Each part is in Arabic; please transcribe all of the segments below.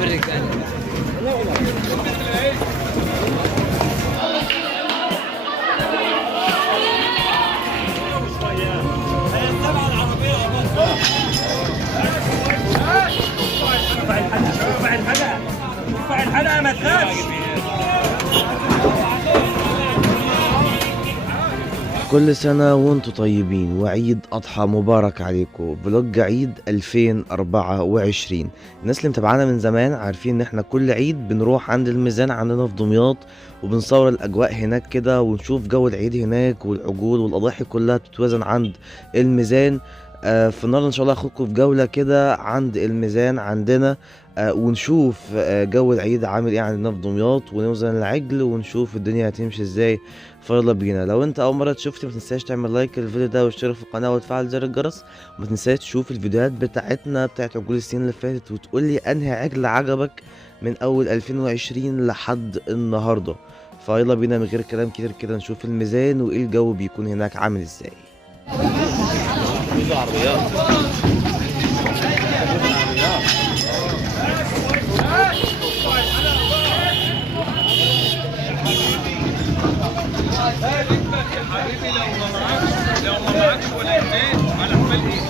بالرجال. الحلقة ما تخافش. كل سنة وانتم طيبين وعيد أضحى مبارك عليكم. فلوج عيد 2024. الناس اللي متابعانا من زمان عارفين ان احنا كل عيد بنروح عند الميزان عندنا في دمياط وبنصور الأجواء هناك كده ونشوف جو العيد هناك، والعجول والأضاحي كلها بتتوزن عند الميزان. في النهارده ان شاء الله هاخدكم في جولة كده عند الميزان عندنا، ونشوف جو العيد عامل ايه عندنا في دمياط، ونوزن العجل ونشوف الدنيا هتمشي ازاي. فيلا بينا. لو انت اول مره تشوفني ما تنساش تعمل لايك للفيديو ده واشترك في القناه وتفعل زر الجرس، وما تنساش تشوف الفيديوهات بتاعتنا بتاعت عجول السنين اللي فاتت وتقول لي انهي عجل عجبك من اول 2020 لحد النهارده. فيلا بينا من غير كلام كتير كده نشوف الميزان وايه الجو بيكون هناك عامل ازاي. حبيبي لو ما معكش ولا اتنين على حمال ايه؟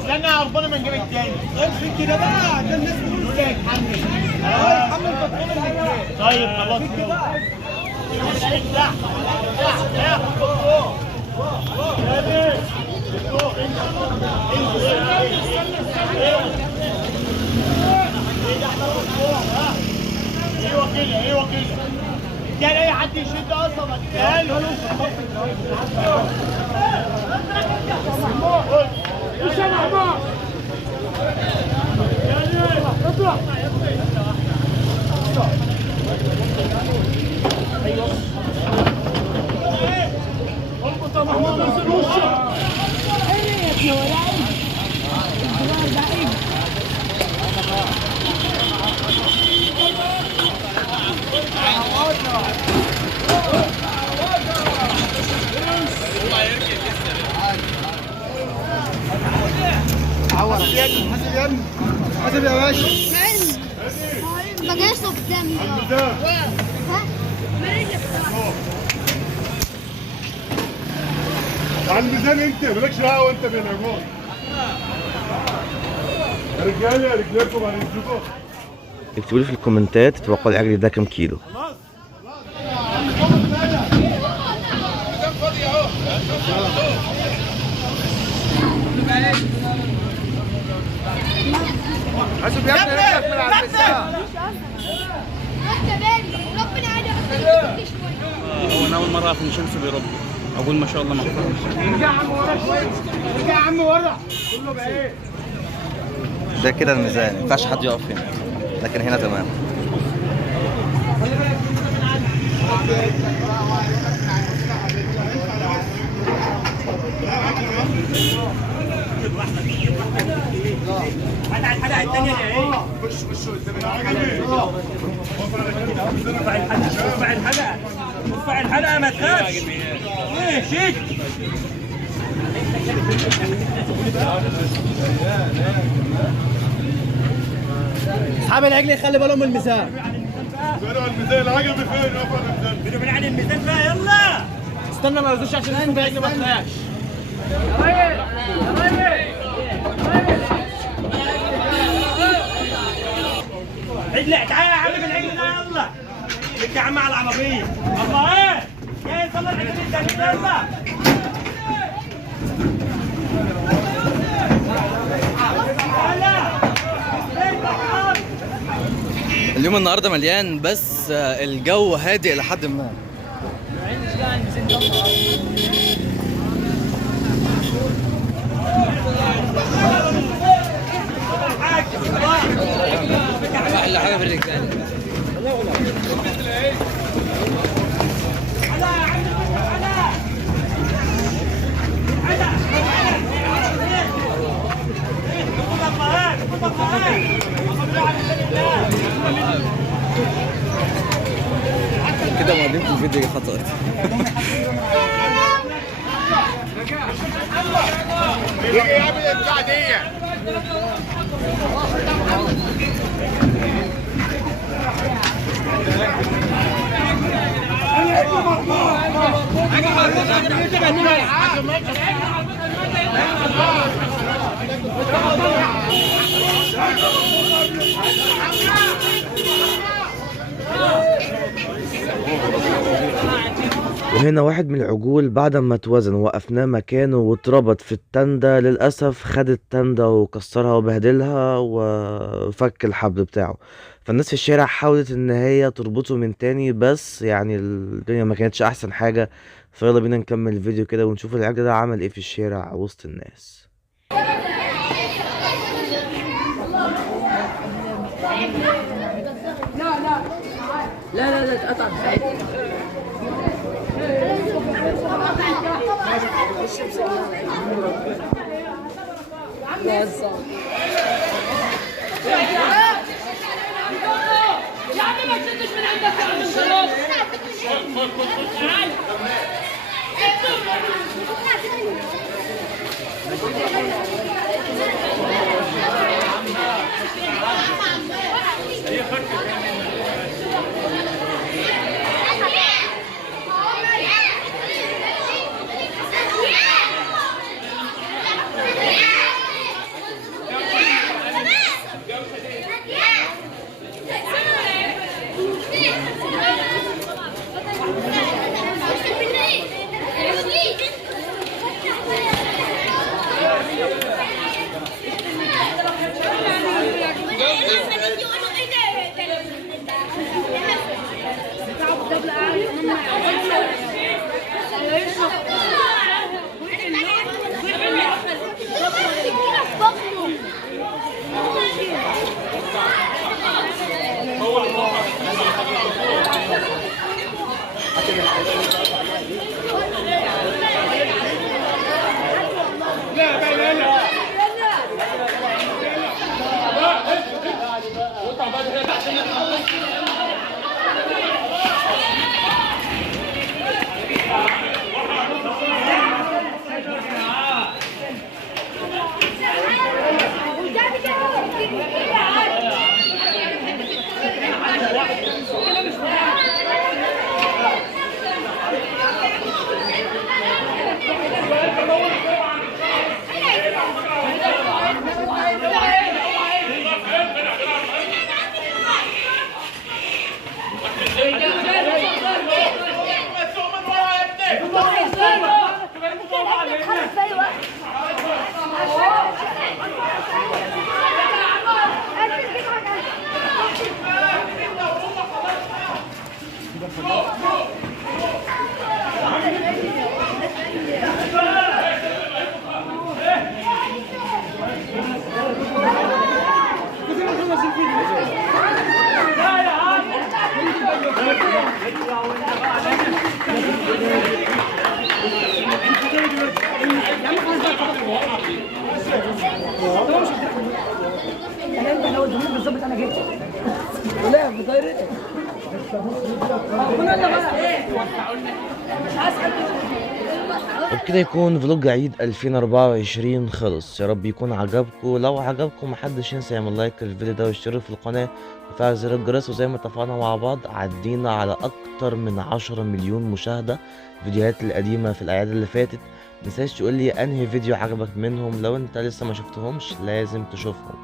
استنى يا ربنا ما نجيب التاني. امسك كده بقى عشان الناس تقول لك يتحمل. يتحمل بطول الرجال. طيب خلاص كده. ايوه كده ايوه كده. كان اي حد يشد اصلا ما تتقال. مش انا حمار. اطلع. ايوه. اربط يا محمود نزل وشك. ايه يا ابني وراي. الجوار ده ايه؟ حاسب يا ابني حاسب يا ابني حاسب يا باشا. بجاش قدامي. على الميزان انت مالكش دعوه وانت بالعمود. يا رجاله يا رجالكم على رجلكم. اكتبوا لي في الكومنتات تتوقعوا العجل ده كام كيلو. حاسب يا ابني رجلك من على المساء. ربنا عادي. هو انا اول مره اعرف ان شمس بيربي. اقول ما شاء الله محترم. ارجع يا عم ورا شويه، ارجع يا عم ورا. كله بقى ايه؟ ده كده الميزان، ما ينفعش حد يقف هنا، لكن هنا تمام. الحلقه الثانيه ايه؟ خش ارفع الحلقه، ارفع الحلقه ما تخافش. ايه شيك. اصحاب العجل خلي بالهم من الميزان. الميزان العجل فين؟ رفع الميزان. بدو من علي الميزان فيها. يلا استنى ما يرضوش عشان اسمه بعجل ما تخافش. عجلك تعالى يا عم بالعجل ده. يلا انت يا عم على العربيه. الله ايه جاي يصلي العجل الثاني. يلا اليوم النهارده مليان، بس الجو هادئ لحد ما. احلى حاجه في الرجاله. كده مقدمة الفيديو خطأت. يا عم البتاع دي وهنا واحد من العجول بعد ما اتوزن وقفناه مكانه واتربط في التندة، للأسف خد التندة وكسرها وبهدلها وفك الحبل بتاعه. فالناس في الشارع حاولت ان هي تربطه من تاني، بس يعني الدنيا ما كانتش احسن حاجة. فيلا بينا نكمل الفيديو كده ونشوف العجل ده عمل ايه في الشارع وسط الناس. لا اتقطع يا عم ما تشدش من عندك يا عم خلاص. وبكده يكون فلوج عيد 2024 خلص. يا رب يكون عجبكم. لو عجبكم محدش ينسى يعمل لايك للفيديو ده ويشترك في القناة وفعل زر الجرس، وزي ما اتفقنا مع بعض عدينا على اكتر من 10 مليون مشاهدة الفيديوهات القديمة في الاعياد اللي فاتت. متنساش تقول لي انهي فيديو عجبك منهم، لو انت لسه ما شفتهمش لازم تشوفهم.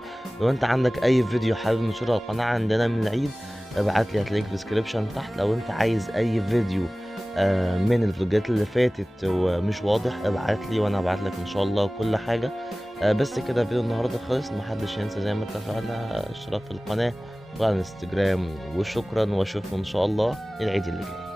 لو انت عندك اي فيديو حابب نشره على القناة عندنا من العيد ابعت لي، هتلاقيك في الديسكريبشن تحت. لو انت عايز اي فيديو من الفيديوهات اللي فاتت ومش واضح ابعت لي وانا ابعت لك ان شاء الله كل حاجه. بس كده فيديو النهارده خلص. محدش ينسى زي ما اتفقنا اشتراك في القناه وعلى الانستجرام، وشكرا واشوفكم ان شاء الله العيد اللي جاي.